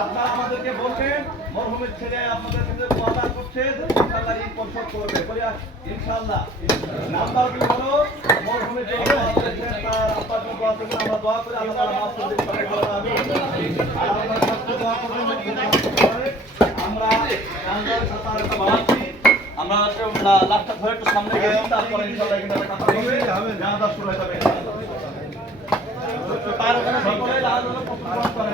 আপনারা আমাদেরকে বলছেন মরহুমের ছেলে আপনাদের সাথে ওয়াদা করছে ইনশাআল্লাহ ঋণ পরিশোধ করবে বলি ইনশাআল্লাহ। নাম্বার 2 হলো মরহুমের জন্য তার আব্বার জন্য দোয়া করবেন, আমরা দোয়া করি আল্লাহ তাআলা মাফ করে দিন সবাই বলেন আমিন। আর আপনারা সবাই দোয়া করবেন আমরা আল্লাহর সাথে একটা বাড়াচ্ছি, আমরা লাস্টটা ধরে একটু সামনে গেছি তারপরে ইনশাআল্লাহ এখানে কথা হবে, জানাজা শুরু হয়ে যাবে। তার ওখানে সকলে লাল হলো প্রস্তুত করেন।